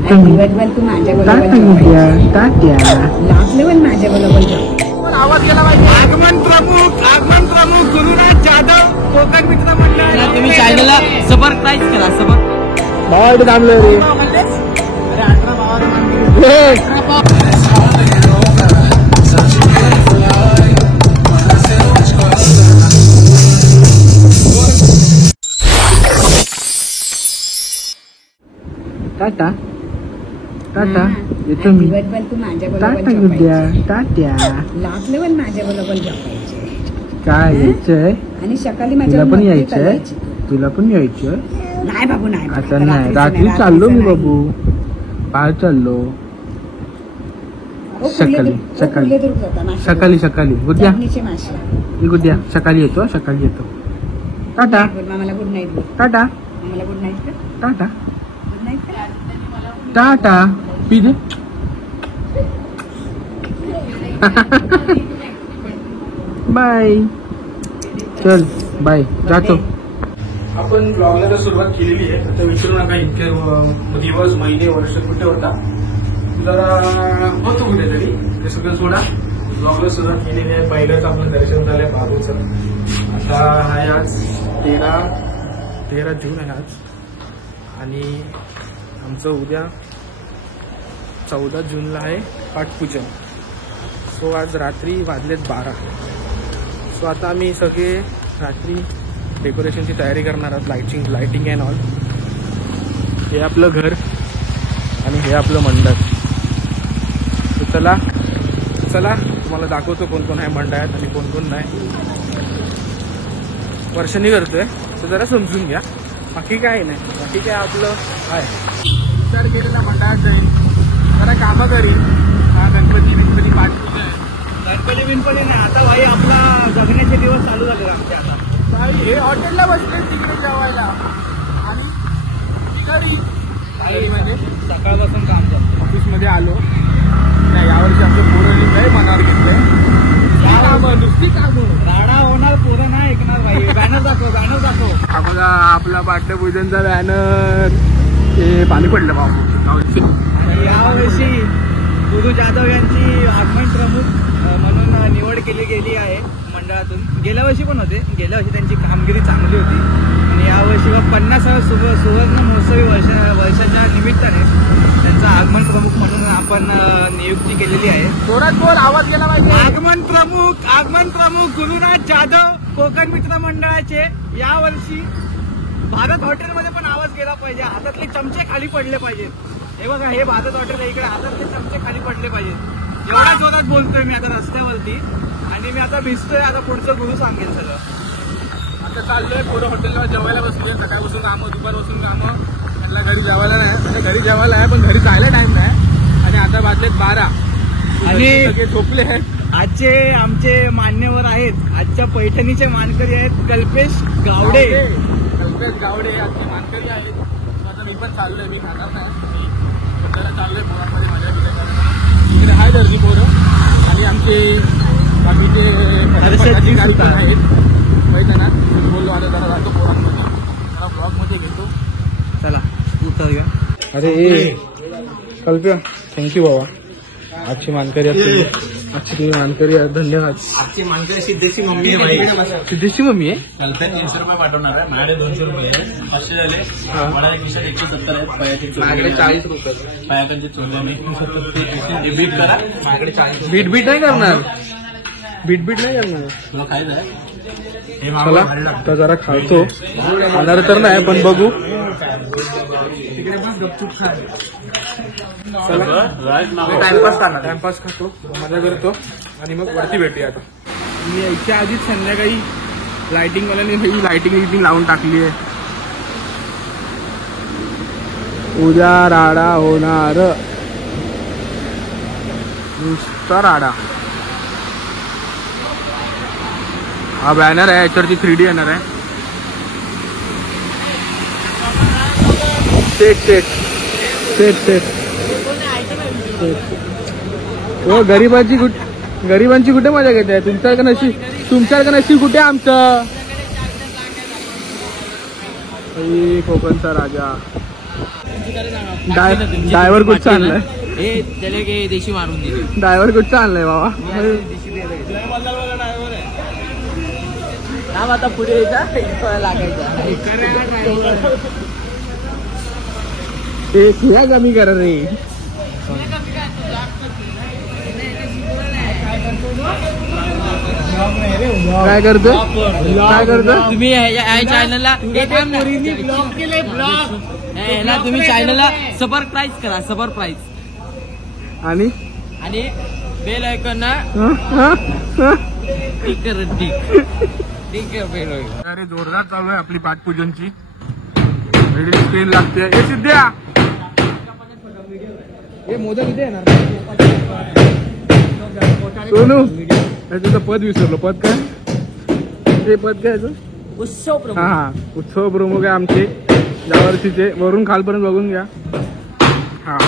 दिवसभर तू माझ्या लागले पण माझ्या बरोबर आवाज गेला पाहिजे. आगमन प्रमुख गुरुराज जाधव कोकण मित्र मंडळ. तुम्ही चॅनलला सबस्क्राईब करा. भावा इथे थांबलोय रे. अरे 18 भावा टाटा टाटा येतो मी. दिवसभर तू माझ्या टाटा बरोबर टाट्या लागले पण माझ्या बरोबर झोपायचे. काय यायचंय? आणि सकाळी तुला माझ्या पण यायचंय? तुला पण यायचंय? नाही बाबू नाही. आता नाही. रात्री चाललो मी बाबू. बाहेर चाललो. सकाळी सकाळी सकाळी उद्या उद्या सकाळी येतो. सकाळी येतो. टाटा मला गुड नाईट. टाटा मला good night. Tata good night. Tata पी दे. बाय. चल बाय. जातो. आपण ब्लॉगला तर सुरुवात केलेली आहे. आता विचारू नका इतके दिवस महिने वर्ष कुठे होता. जरा होतो कुठेतरी ते सगळं सोडा. ब्लॉगला सुरुवात केलेली आहे. पहिलंच आपलं दर्शन झालंय बाबूचं. आता आहे आज 13 जून आहे आज. आणि आमचं उद्या 14 जूनला आहे पाठपूजन. सो आज रात्री वाजलेत 12. सो आता आम्ही सगळे रात्री डेकोरेशनची तयारी करणार आहोत. Lighting and all. हे आपलं घर आणि हे आपलं मंडळ. तर चला तुम्हाला दाखवतो कोण कोण आहे मंडळात आणि कोण कोण नाही. वर्षांनी करतोय तर जरा समजून घ्या. बाकी काय नाही. बाकी काय आपलं आहे. विचार केलेला मंडळात जाईल. जरा कामं करीन. हा गणपती पाठपूजा आहे. गणपती नाही आता भाई आपला जगण्याचे दिवस चालू झाले आमचे. आता हे हॉटेलला बसले तिकडे जेवायला आणि घरी म्हणजे सकाळपासून काम झालं. ऑफिसमध्ये आलो. नाही यावर्षी आमचं पोरं काय मनावर घेतलंय. नुसती कामं राडा होणार. पोरं नाही ऐकणार भाई. बॅनर दाखव. हा बघा आपला पाठ्यपूजनचा बॅनर. ते पाणी पडलं बाबू. यावर्षी गुरु जाधव यांची आगमन प्रमुख म्हणून निवड केली गेली आहे मंडळातून. गेल्या वर्षी पण होते. गेल्या वर्षी त्यांची कामगिरी चांगली होती. आणि यावर्षी 50व्या सुवर्ण महोत्सवी वर्षाच्या निमित्ताने त्यांचा आगमन प्रमुख म्हणून आपण नियुक्ती केलेली आहे. जोरात बोल. आवाज गेला पाहिजे. आगमन प्रमुख गुरुराज जाधव कोकण मित्र मंडळाचे यावर्षी भारत हॉटेलमध्ये पण आवाज गेला पाहिजे. हातातले चमचे खाली पडले पाहिजेत. हे बघा हे भारत हॉटेल आहे. इकडे हातातले चमचे खाली पडले पाहिजेत. एवढ्या जोरात बोलतोय मी आता रस्त्यावरती. आणि मी आता भिजतोय. आता पुढचं गुरु सांगेल सगळं. आता चाललोय पोरं हॉटेलला जेवायला बसले. सकाळपासून कामं दुपारपासून कामं. त्यांना घरी जेवायला नाही. म्हणजे घरी जेवायला आहे पण घरी जायला टाइम नाही. आणि आता वाजलेत 12 आणि सगळे झोपले आहेत. आजचे आमचे मान्यवर आहेत. आजच्या पैठणीचे मानकरी आहेत कल्पेश गावडे. आजचे मानकरी आहेत. आता मी पण चाललोय. मी खाणार नाही. त्याला चाललोय पोरांमध्ये मजा केल्या. इकडे आहे दर्जी पोरं आणि आमचे बाकीचे अधिकारी पण आहेत. पैठणात बोललो आता जरा जातो पोरांमध्ये. जरा ब्लॉगमध्ये घेतो. चला उतर घ्या. अरे कल्प्या थँक्यू बाबा. आजची मानकरी आजची तुम्ही मानकरी धन्यवाद. आजची मानकरी सिद्धेची मम्मी आहे. सिद्धेशची मम्मी आहे. कल्प्या 300 रुपये पाठवणार आहे. माझ्याकडे 200 रुपये आहे. 500 झाले. मला एक विषय 170 आहेत. माझ्याकडे 40 रुपये. पायाकडचे चोरले नाही. बीट करा. माझ्याकडे 40. बीट नाही करणार. बीट नाही करणार. तुला खायचं आहे. चला आता जरा खातो. खाणार तर नाही पण बघू. तिकडे पण गपचूप खा. टाइमपास खातो. मजा करतो आणि मग वरती भेटूया. आता मी यायच्या आधीच संध्याकाळी लाइटिंगवाल्याने ही लाइटिंग लावून टाकली आहे. उद्या राडा होणार. नुसता राडा. हा बॅनर आहे. याच्यावरती 3D येणार आहे. सेट हो. गरिबांची कुठे मजा घेते. तुमच्याकडे नशीब कुठे आमचं. कोकणचा राजा ड्रायव्हर कुठचा आणलाय? हे त्याला काही देशी मारून दिली. ड्रायव्हर कुठचा आणलाय बाबा? आता पुढे लागायचा खिळा कमी करा रे. काय करतो काय करतो तुम्ही चॅनलला तुम्ही चॅनलला सबस्क्राईब करा सबस्क्राईब आणि बेल आयकॉन ना टिक कर टिक बेल आयकॉन. अरे जोरदार चालू आहे आपली पाठपूजनची. स्क्रीन लागते. हे सिद्ध्या हे मोदक इथे येणार. सोनू याचं पद विसरलो. पद काय ते पद काय उत्सव हा उत्सव प्रमुख आहे आमचे यावर्षीचे. वरून खालपर्यंत बघून घ्या. हा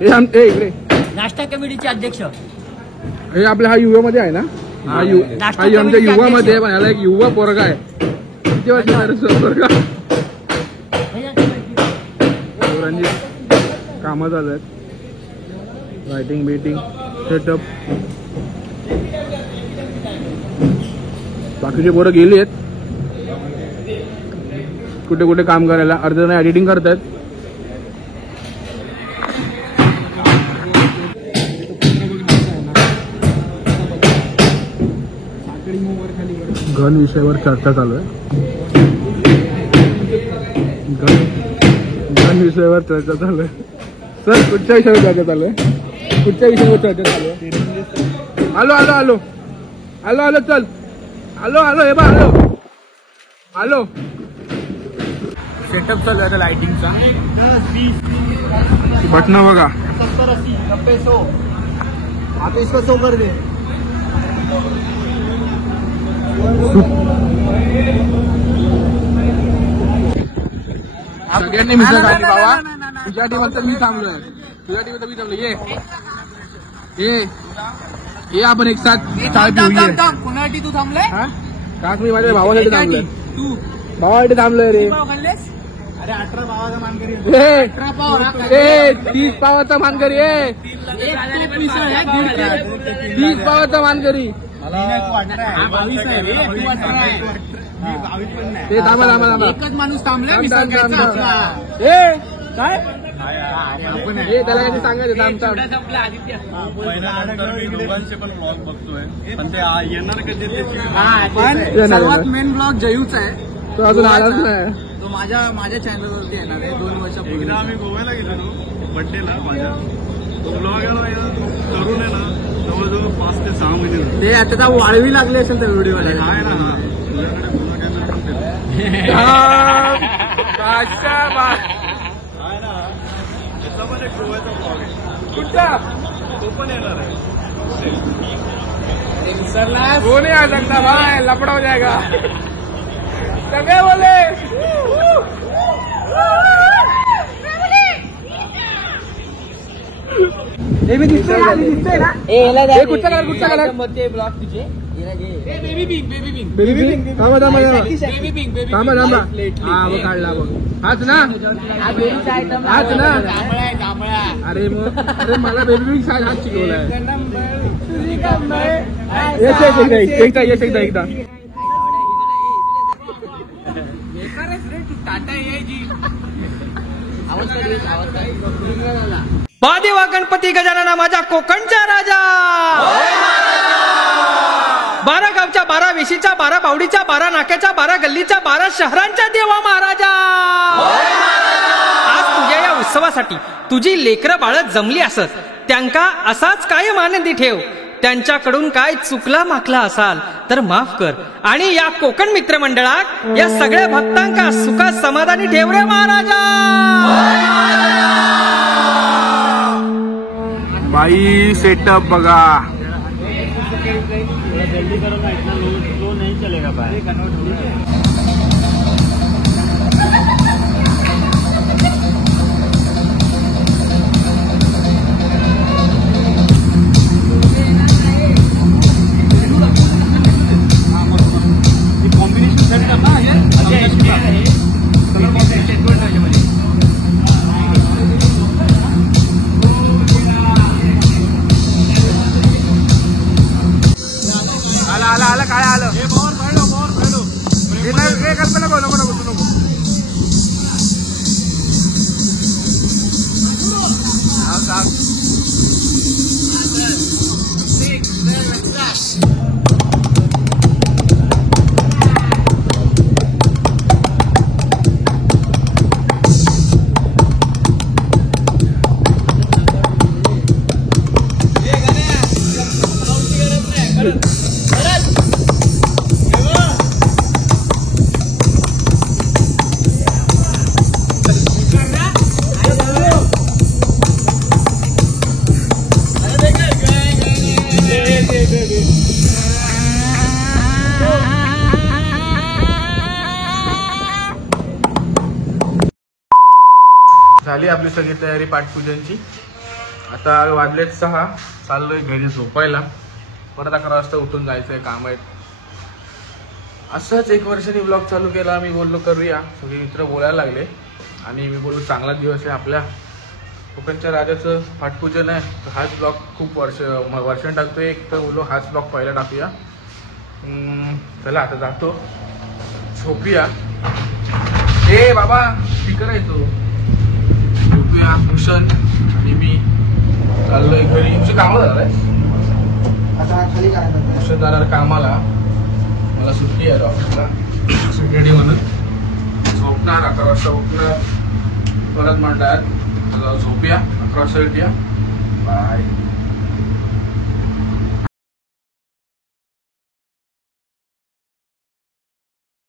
हे इकडे नाश्ता कमिटीचे अध्यक्ष. हे आपल्या हा युवा मध्ये आहे ना. हा आमच्या युवा मध्ये आहे पण ह्याला एक युवा पोरगा आहे. किती वर्ष पोरगा पोरांची कामं चालू आहेत. Writing betting setup. बाकीचे पोरं गेली आहेत कुठे कुठे काम करायला. अर्ध जण एडिटिंग करतायत. गन विषयावर चर्चा चालू आहे. गन विषयावर चर्चा चालू आहे. सर कुठच्या विषयावर चर्चा चालू आहे? कुठच्या विषयावर चर्चा चालू आहे? आलो आलो आलो आलो आलो चल आलो आलो हे बा आलो आलो. सेटअप चालू आहे लाइटिंगचा. बटन बघा. 70 80 90 100 आता इसको 100 कर दे. सगळ्यांनी मिसळ खाल्ली बाबा. तुझ्या टीमात तर मी थांबलोय. तुझ्या टीमात मी थांबलो. ये आपण एक साथ चाय पिऊया. कोणासाठी तू थांबलाय? का मी माझ्या भावासाठी थांबलोय. तू भावासाठी थांबलोय रे. अरे 18 पावाचा मानकरी. 30 पावाचा मानकरी. 30 पावाचा मानकरी. ते थांबा थांबा थांबा. एकच माणूस थांबलाय. काय त्याला काही सांगायचं आमचा. पण बघतोय पण ते येणार कधी. सर्वात मेन ब्लॉग जयूचा आहे. तो अजून आलाच नाही. तो माझ्या चॅनलवरती येणार आहे 2 वर्षापूर्वी. एकदा आम्ही गोव्याला गेलो बड्डेला माझ्या. तो ब्लॉग करून आहे ना जवळजवळ 5 ते 6 महिने. ते आता वाळवी लागली असेल त्या व्हिडिओला. आहे ना हा तुझ्याकडे ब्लॉग आहे ना. त्याचा पण एक गोव्याचा ब्लॉग आहे. कुठचा तो पण येणार आहे. वो नहीं आ सकता भाई. लपड़ा हो जाएगा. सगळे बोले कुठचा कलर कुठचा कलर ब्लॉग तुझे बेबी पिंक. थांबा थांबा थांबा थांबा. हा मग काढला बघ. हाच ना हाच ना. अरे मग अरे मला बेबी पिंक साईज हाच शिकवलाय. एकदा महादेवा गणपती गजानना माझ्या कोकणचा राजा. 12 गावच्या 12 वेशीच्या 12 बावडीच्या 12 नाक्याच्या 12 गल्लीच्या 12 शहरांच्या देवा महाराजा. आज तुझ्या या उत्सवासाठी तुझी लेकरं बाळ जमली असत. त्यांका असाच कायम आनंदी ठेव. त्यांच्याकडून काय चुकला माकला असाल तर माफ कर. आणि या कोकण मित्र मंडळात या सगळ्या भक्तांका सुखात समाधानी ठेव रे महाराजा. बाई सेटअप बघा. जल्दी करो ना इतना लो नहीं चलेगा भाई. कॉम्बिनेशन सेट करना झाली आपली सगळी तयारी पाठपूजनची. आता वाजलेत 6, चाललोय घरी झोपायला. परत 11 वाजता उठून जायचंय, काम आहेत. असंच 1 वर्षाने ब्लॉग चालू केला. मी बोललो करूया, सगळे मित्र बोलायला लागले आणि मी बोललो चांगला दिवस आहे आपल्या कोकणच्या राजाचं पाठपूजन आहे, तर हाच ब्लॉग खूप वर्षाने टाकतोय. एक तर बोललो हाच ब्लॉग पहिला टाकूया. चला आता जातो, झोपूया. ए बाबा स्पीकर आहे तो, झोपूया. भूषण आणि मी चाललोय घरी. तुझं कामाला झालंय, भूषण जाणार कामाला. मला सुट्टी आहे ऑफिसला सॅटर्डे म्हणून. झोपणार 11 वाजता उठणार, परत म्हणतात झोपूया. 11 वाजता उठूया. बाय.